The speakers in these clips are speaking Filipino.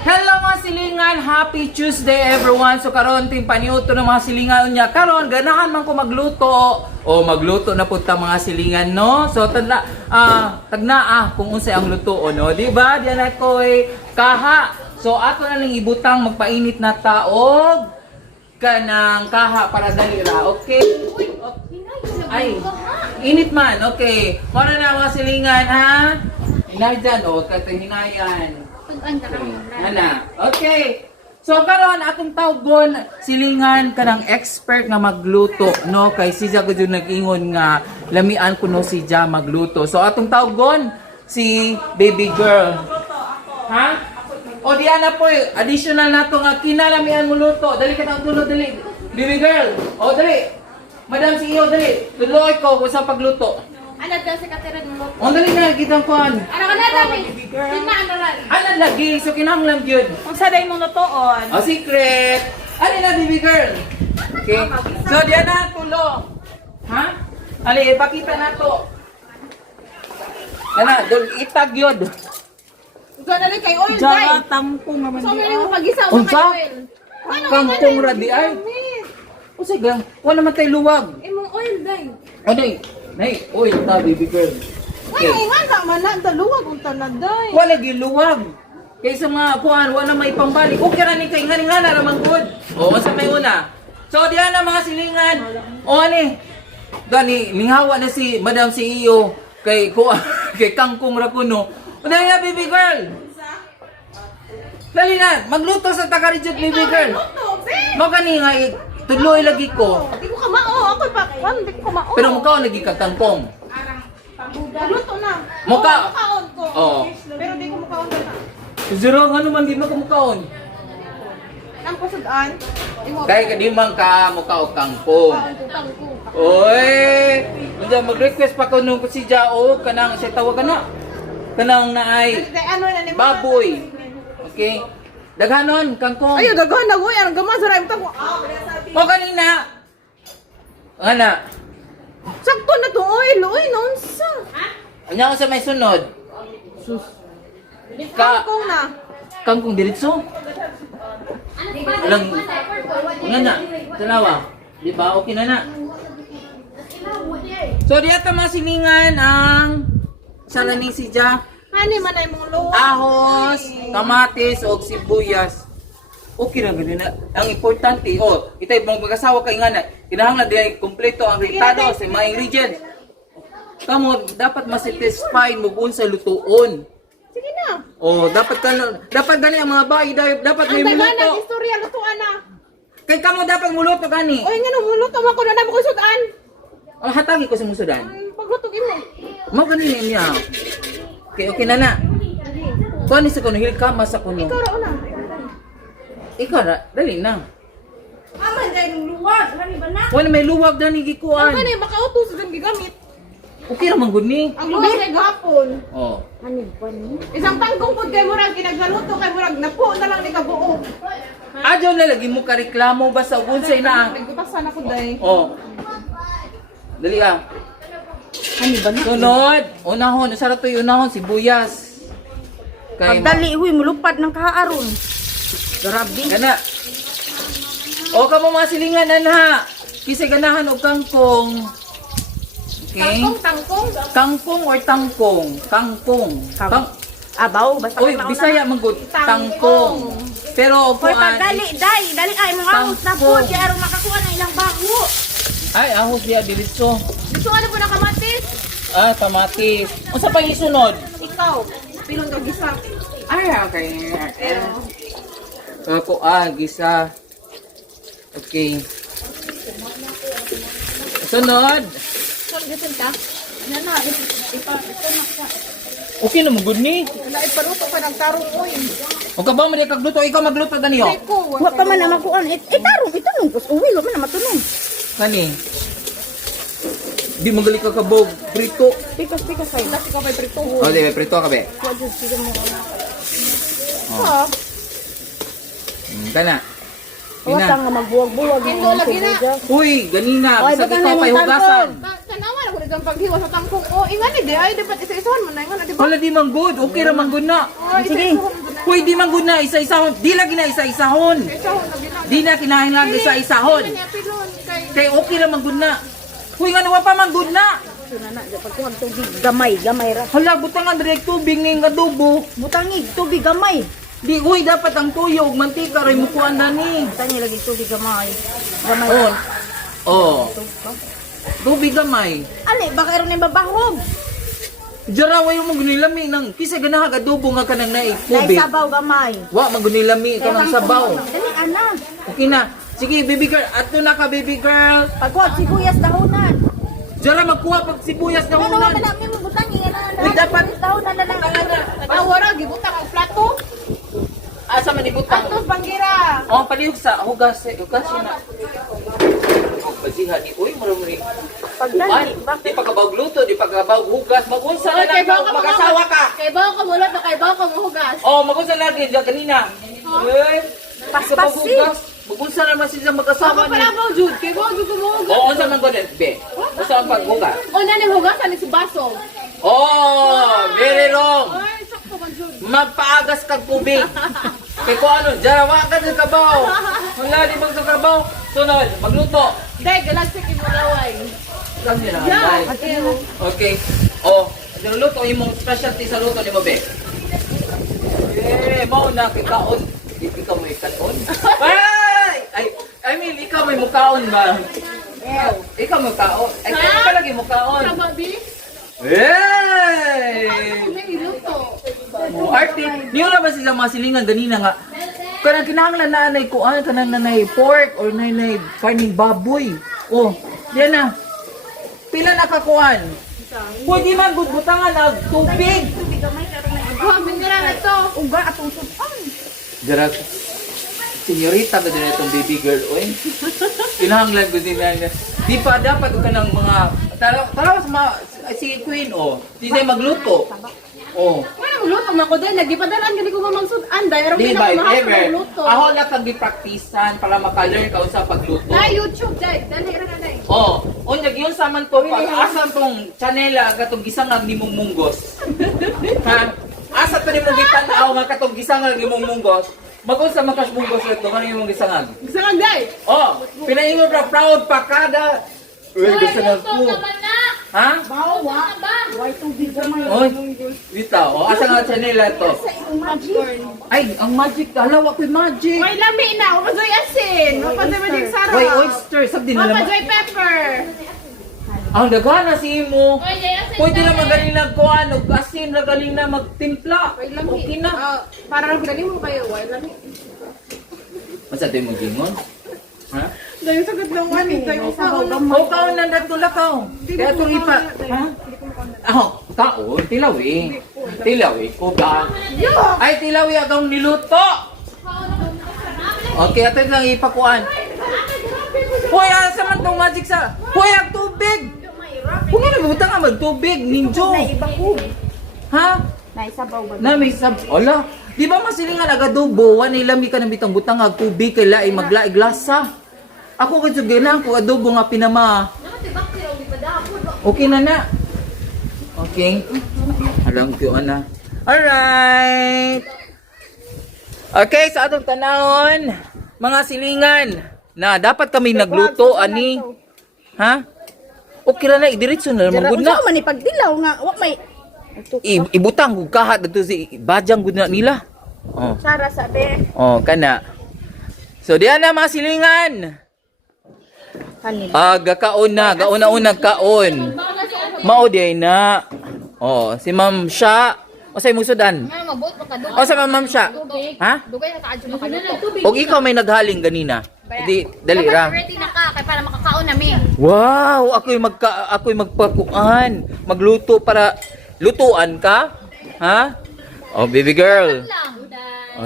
Hello mga silingan, happy Tuesday everyone. So karon ting paniuto ng mga silingan unya. Karon ganahan man ko magluto. O magluto na punta mga silingan no. So tagnaa kung unsay ang luto no, di ba? Diyan ako'y kaha. So ato na ning ibutang magpainit na taog kanang kaha para dali ra. Okay? Ay, init man. Okay. Muna na mga silingan ha. Hinay dyan o, hinayan. Ana. Okay. So karon atong tawgon silingan kanang expert nga magluto no kay si Jago jud nag-ingon nga lamian kuno si Ja magluto. So atong tawgon si baby girl. Ha? O diana po additional nato nga kinalamian mo luto. Dali ka tawag tulo dali. Baby girl. O dali. Madam CEO dali. Tuloy ko sa pagluto. Ano daw sa katira ng luto? O dali na kitang kuan. Ano ka na dami? Ano lang? Ano lagi so kinahanglan gyud. Kung sa day mong lutoon. Oh, secret! Ano na, baby girl? Okay. So, diyan na, tulo. Ha? Ali, ipakita na to. Ano, doon itag yun. Ikaw na rin kay oil, Jara guys. tampong naman So, di. meron mo mag-isa sa Unsa? may oil. Kangkong radi ay. O sige, wala naman tayo luwag. Imong oil, day. O, day. Nay, oil ta, baby girl. Okay. Ngayon, nga man na, daluwag kung tanad, day. Wala giluwag. Kaysa mga kuhan, wala may pambalik. Okay ra ni kay nga na ramang good. O, sa may una. So, diyan na mga silingan. O, ani. Gani, linghawa na si Madam CEO kay kuha, kay Kangkong Rakuno. O, dahil na, baby girl. Dali na, magluto sa Takarejut, baby girl. Mo gani nga, tuloy lagi ko. Di ko ka mao, ako pa, di ko ka mao. Pero mukha lagi ka Kangkong. Luto na. Mukha. Oo, mukhaon ko. Oo. Pero di ko mukhaon na. Zero, ano man, di mo kamukhaon. Ang pasudaan. Kaya ka di man ka mukha o Kangkong. Oy, unsa mag-request pa ko nung si Jao kanang siya tawag kana. Kanang naay Ano na ni baboy. Okay. Daghanon kangkong. Ayo, daghan na goy, ang gamas ra imta ko. O kanina. Ana. Sakto na to oil, oy, nonsa. Anya ko sa may sunod. Sus. Kangkong na. Kangkong diretso. Alang. Ngana. Tanawa. Di ba? Okay na na. So diata mga silingan ang salaning si Ja. Ani man ay mong luwa. Ahos, kamatis, o sibuyas. Okay na ganun na. Ang importante, itay mong mag-asawa kay nga na, kinahanglan din kompleto ang ritado sa mga ingredients. Kamo, dapat masatisfy mo kung sa lutoon. Sige na. Dapat gani ang mga bayi, dapat may Ang daghan muluto. ng istorya lutuan na. Kay kamo dapat muluto gani. Oy, nga nung luto man ko na mo ko sudan. Hatagi ko sa musudan. Pagluto mo. Mo gani niya. Okay na na. Kuha ni sa kuno, hil ka masa kuno. Ikaw ra una. Ikaw ra, dali na. Aman dai nung luwag, hani ba na? Wala may luwag na ni gikuan. Ano ni makautos sa gigamit. Okay naman gud ni. Ang luwag kay gapon. Oh. Isang tangkong pud kay murag kinagnaluto kay murag napo na lang ni kabuo. Adyo na lagi mo ka reklamo ba sa unsay na. Nagpapasa na ko dai. Oh. Dali ah. Ano ba na? Sunod. Unahon, sarap to unahon sibuyas. Kay Pagdali, huy, mulupad ng kahaaron. Grabe. Kana. O ka mo mga silingan anha. Kisay ganahan og kangkong. Okay? Tangkong. Kangkong or tangkong? Kangkong. Abaw, basta Uy, Bisaya man gud. Tangkong. Pero Hoy, kuan. pagdali, dali ay, mga ahos na po. Di aron makakuha ng ilang bago. Ay, ahos diya diretso. Gusto ano po na kamatis? Ah, kamatis. Unsa pa isunod? Ikaw. Pilong ka gisa. Ay, okay. Ako, gisa. Okay. Sunod. So, gisin ka? Nana, Okay na mo, good ni. wala ipaluto pa ng tarong oil. O ka ba, mali kagluto? Ikaw magluto, Daniyo. Ko, Wa pa man na makuha. Tarong, ito nung. Uwi, wa man na matunong. Kani? Di magali ka kabog. Prito. Pikas kayo. Kasi ko may prito. O, di, may prito ka, be. Wa jud sige mo. Ha? Kana. Wa tang magbuwag-buwag. Ito lagi na. Uy, ganina. Oy, Bisag baka ikaw na pa'y yung hugasan. Tanawa na ko Isang paghiwa sa tangkong. Oh, ingani di ay dapat isa-isahan mo na ingani di ba? Wala di man good. Okay ra man good na. Oh, isa-isahan mo na. Hoy, di man good na isa-isahon. Di lagi na isa-isahon. Isa-isahan na gina. Di na kinahanglan isa-isahon. Kanya pilon kay Kay okay ra man good na. Hoy, nga nawa pa man good na. Sunana, dapat ko ang tubig gamay ra. Hala, butangan direct tubig ning adobo. Butangig tubig gamay. Di, uy, dapat ang tuyo, ug mantika, rin mukuan na ni. Tangi lagi tubig gamay. Gamay. Oh. Oh. Tubig gamay. Ali, baka iron na babahog. Jarawa yung magunilami ng kisa ganahag adobo nga kanang naay Dahil tubig. sabaw gamay. Wa magunilami ka ng sabaw. Dali, ana. Okay na. Sige, baby girl. Ato na ka, baby girl. Pagkuha, sibuyas dahonan. Jara, magkuha pag sibuyas na Ano unan. naman namin mo butangi. Uy, dapat. Dahonan na lang. tawara gibutang ang plato. Asa man ibutang? Atos panggira. Oh, palihog sa hugas. Hugas yun na. Oh, pasiha ni. Uy, marami. Pagdali, Di pagkabaw luto, di pagkabaw hugas. Magunsa na lang daw, mag-asawa ka. Kay bawo ka mula to kay bawo ka muhugas. Oh, magunsa na lang dyan kanina. Eh, Paspasi. magunsa naman sila mag-asawa Ako pala ni. bawo jud kay bawo jud ko muhugas. Oo, unsa man gunin, be? Unsa ang paghugas? O nani hugasan ni si baso. Oh, very wrong. Ay, sakto man jud. Magpaagas kag tubig. Kay ko ano, jarawa ka sa kabaw. Wala di mag sa kabaw. Sunod, magluto. Dai galagsik imulaway. Lang nila. Yeah. Okay. Oh, luto imong specialty sa luto ni mo, be. Eh, mao na kikaon. Ikaw mo ikaon. Ay, I mean, ikaw may mukaon ba? Ikaw mo kaon. Ay, kaya ka lagi mukaon. Sa babi. Hey! May iluto. Arte, niyo na ba sila mga silingan ganina nga? Kanang kinahanglan na anay kuan, kanang nanay pork or nanay karning baboy. Oh, diyan na. Pila na kakuan? Pwede man gudbutangan og tubig. Oh, binira na to. Uga atong supan. Dira, senyorita ba din itong baby girl, oy? Kinahanglan ko din na. Di pa dapat ka ng mga, tara sa mga, si Queen, oh. Di na magluto. Oh. Wala mo luto man ko dai nagipadalan gani ko mamang sudan dai Di pero ba, if mahal ever, ko luto. ako lang kang gipraktisan para maka-learn ka sa pagluto. Na YouTube dai, dali ra na dai. Oh, unyag yun sa man to, pag asa tong chanela, katong gisangag ni mong munggos. Ha? Asa to ni mong gitanaw nga katong gisangag ni mong munggos. Magkon sa makas munggos ito, kanang imong gisangag. Gusto lang dai. Oh, pinaingon ra proud pa kada. Uy, gisangag ko. Ha? Bawa. Why tubig gamay. Oy, bitaw. Oh, asa nga chanela to? Popcorn. Ay, ang magic, halawa ko'y magic. Oy lami na, mapajoy asin, mapajoy magic sarap. Wait, oyster, sabdi na naman. Mapajoy pepper. Ang dagana si imo. Oy, jay asin. Pwede na magaling na kuhan, og asin na galing na magtimpla. Oy lami. Okay na. Para lang dali mo kayo, oy lami. Masa tayo mag-ingon? Ha? Dai sagot lang ani, dai sa O kaon na natula ka. Kaya ito ipa. Ha? Ako, kaon, tilawi. Tilawi, o ba? Ay, tilawi akong niluto. Okay, ito lang ipakuan. Hoy, asa man tong magic sa... Hoy, ang tubig! Kung ano, butang nga magtubig, ninjo. Na iba ko. Ha? Na isabaw ba? Na may sab... Ala, di ba masilingan agadubo, wanay lami ka ng bitang butang nga tubig, kay laing maglaig lasa. Ako kay suginan ko adobo nga pinama. Okay na na. Okay. Alam ko na. Alright. Okay, sa atong tanahon, mga silingan, na dapat kami nagluto ani. Ha? Okay ra na, idiretso na naman gud na. Unsa man ni pagdilaw nga wa may Ibutang gud kahat dito si bajang gud na nila. Oh. Sara sa be. Oh, kana. So diyan na mga silingan. Kanila. Gakaon na, gauna-una kaon. Mao di na. Oh, si Ma'am Sha. O sa imong sudan. Mabot pa ka O sa Ma'am Sha. Ha? Dugay na kaadyo makaluto. Og ikaw may naghaling ganina. Di dali ra. Ready na ka kay para makakaon nami. Wow, ako'y magpakuan. Magluto para lutuan ka? Ha? Oh, baby girl.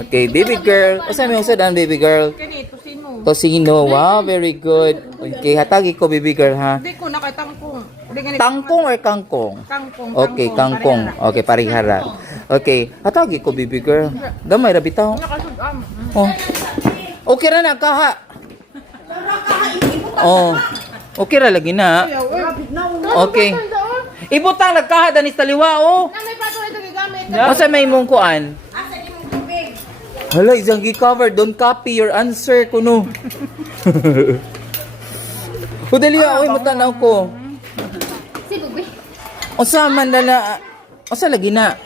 Okay, baby girl. O sa imong sudan, baby girl. Kani tosino. Tosino. Wow, very good. Okay, hatagi ko, baby girl, ha? Di ko nakatangkong. Di ganito. Tangkong or kangkong? Kangkong. Okay, kangkong. Okay, parihara. Okay, hatagi ko, baby girl. Gamay ra bitaw. Nakasugam. Oh. Okay ra na kaha. Oh. Okay ra lagi na. Okay. Ibutang nagkahada ni taliwa oh. Na may plato ito gigamit. Asa may mong kuan? Hala, isang gi-cover. Don't copy your answer kuno. O dali oy mutanaw ko. Si Bugbe. Usa man dala. Usa lagi na.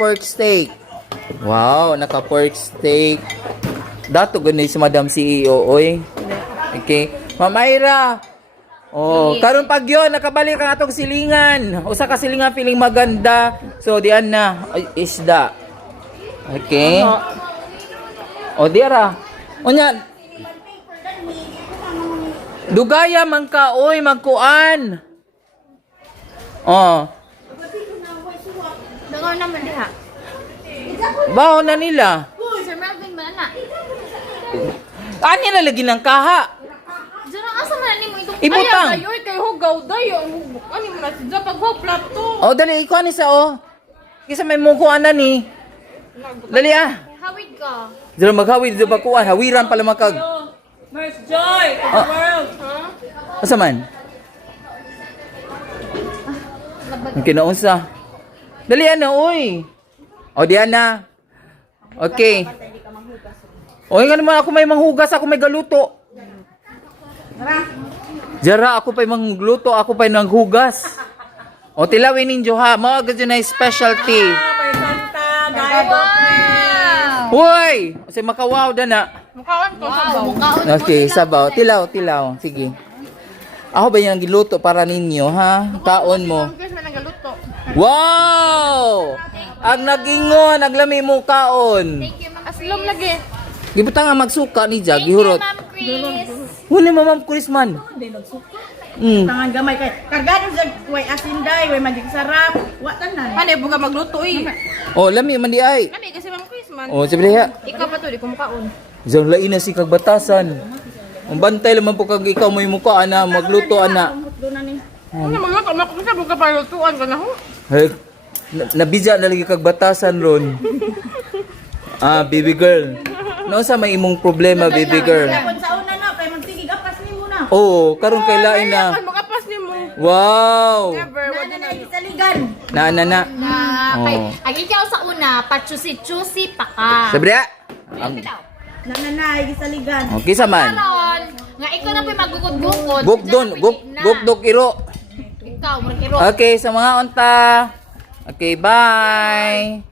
Pork steak. Wow, naka pork steak. Dato gani si Madam CEO oy. Okay. Ma'am Ira. Oh, karon pag yon nakabalik ang atong silingan. Usa ka silingan feeling maganda. So diyan na ay, isda. Okay. O diara. Unya. Dugaya man ka oy magkuan. Oh. Dangaw naman diha. Baho na nila. Sir Melvin man na. Ani na lagi ng kaha. Jara asa man nimo itong Ibutang. Ay, ayoy kay hugaw dayo. Ani mo na sa pag plato. Oh, dali ikaw ni sa oh. Kisa may mukuan na ni. Dali ah. hawid ka. Dira maghawid dito ba kuan, hawiran pala makag. Miss Joy, world. Asa man? Ang kinaunsa. Dali na oy. O diyan na. Okay. Oy nga naman ako may manghugas, ako may galuto. Jara ako pa'y mangluto, ako pa'y nanghugas. O tilawin ninyo ha, mga gadyo na specialty. May santa, dahil Hoy! Kasi makawaw da na. Mukawan ko sa baw. Okay, sabaw. Tilaw, tilaw. Sige. Ako ba yung giluto para ninyo, ha? Kaon mo. Guys, may nagaluto. Wow! Ang nagingon, naglami mo kaon. Thank you, Ma'am Aslom Chris. lagi. Gibutang nga magsuka ni Jag, Thank you, gihurot. Ma'am Chris. Huli mo, Ma'am Chris man. Tangan gamay kay kargado sa way asinday, way magig sarap. Wa tanan. Ano, buka magluto eh. Oh, lami man di ay. Kami kasi Ma'am Chris man. Oh, sabi niya. Ikaw pa to, di ko mukaon. Isang lain na si kagbatasan. Ang bantay naman po kag ikaw may mukha ana, magluto ana. Do na ni. Ano magluto? Ako sa buka pa lutuan ko na ho. Hey, nabidya na lagi kag batasan ron. Baby girl. No sa may imong problema, baby girl. Kung sa una na kay magsigig apas nimo na. Oo, karon kay lain na. Ay, makapas ni mo. Wow. Never, wala na. Saligan. Na. Na, kay, Oh. ang ikaw sa una, pachusi-chusi pa ka. Sabi niya. Bitaw. Nananay gisaligan. Okay sa man. Karon, nga ikaw na po magugod-gugod. Gugdon, gugdog iro. Ikaw, magkiro. Okay, sa mga unta. Okay, bye.